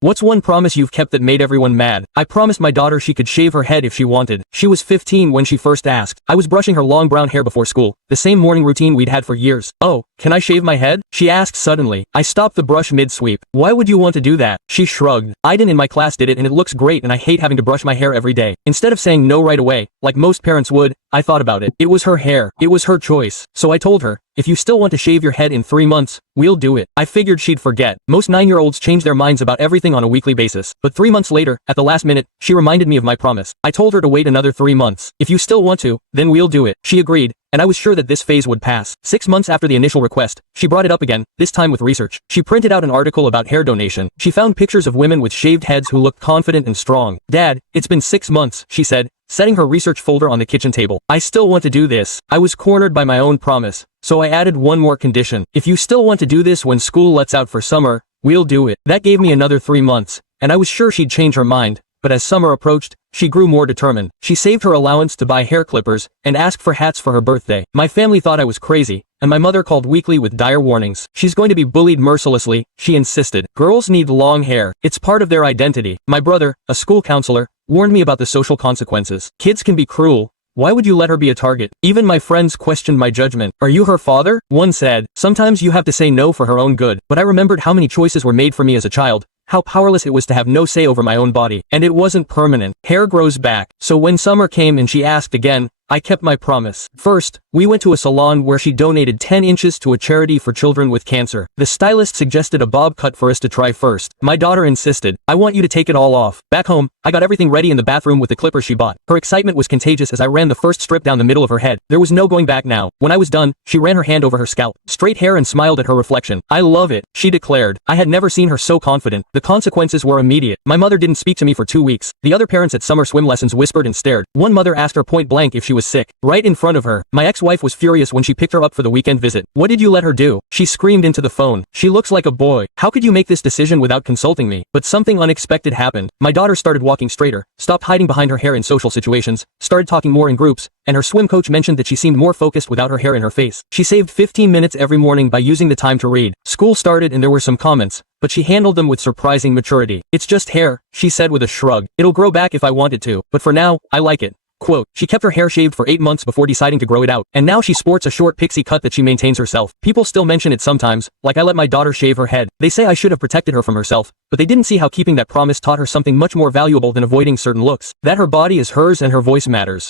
What's one promise you've kept that made everyone mad? I promised my daughter she could shave her head if she wanted. She was 15 when she first asked. I was brushing her long brown hair before school, the same morning routine we'd had for years. "Oh, can I shave my head?" she asked suddenly. I stopped the brush mid-sweep. "Why would you want to do that?" She shrugged. "Aiden in my class did it and it looks great and I hate having to brush my hair every day." Instead of saying no right away, like most parents would, I thought about it. It was her hair. It was her choice. So I told her, "If you still want to shave your head in 3 months, we'll do it." I figured she'd forget. Most 9-year-olds change their minds about everything on a weekly basis. But 3 months later, at the last minute, she reminded me of my promise. I told her to wait another 3 months. "If you still want to, then we'll do it." She agreed, and I was sure that this phase would pass. 6 months after the initial request, she brought it up again, this time with research. She printed out an article about hair donation. She found pictures of women with shaved heads who looked confident and strong. "Dad, it's been 6 months, she said, setting her research folder on the kitchen table. "I still want to do this." I was cornered by my own promise, so I added one more condition. "If you still want to do this when school lets out for summer, we'll do it." That gave me another 3 months, and I was sure she'd change her mind. But as summer approached, she grew more determined. She saved her allowance to buy hair clippers and asked for hats for her birthday. My family thought I was crazy, and my mother called weekly with dire warnings. "She's going to be bullied mercilessly," she insisted. "Girls need long hair. It's part of their identity." My brother, a school counselor, warned me about the social consequences. "Kids can be cruel. Why would you let her be a target?" Even my friends questioned my judgment. "Are you her father?" one said. "Sometimes you have to say no for her own good." But I remembered how many choices were made for me as a child, how powerless it was to have no say over my own body. And it wasn't permanent. Hair grows back. So when summer came and she asked again, I kept my promise. First, we went to a salon where she donated 10 inches to a charity for children with cancer. The stylist suggested a bob cut for us to try first. My daughter insisted, "I want you to take it all off." Back home, I got everything ready in the bathroom with the clippers she bought. Her excitement was contagious as I ran the first strip down the middle of her head. There was no going back now. When I was done, she ran her hand over her scalp, straight hair, and smiled at her reflection. "I love it," she declared. I had never seen her so confident. The consequences were immediate. My mother didn't speak to me for 2 weeks. The other parents at summer swim lessons whispered and stared. One mother asked her point blank if she was sick. Right in front of her. My ex-wife was furious when she picked her up for the weekend visit. "What did you let her do?" she screamed into the phone. "She looks like a boy. How could you make this decision without consulting me?" But something unexpected happened. My daughter started walking straighter, stopped hiding behind her hair in social situations, started talking more in groups, and her swim coach mentioned that she seemed more focused without her hair in her face. She saved 15 minutes every morning by using the time to read. School started and there were some comments, but she handled them with surprising maturity. "It's just hair," she said with a shrug. "It'll grow back if I want it to, but for now, I like it." Quote, she kept her hair shaved for 8 months before deciding to grow it out, and now she sports a short pixie cut that she maintains herself. People still mention it sometimes, like I let my daughter shave her head. They say I should have protected her from herself, but they didn't see how keeping that promise taught her something much more valuable than avoiding certain looks. That her body is hers and her voice matters.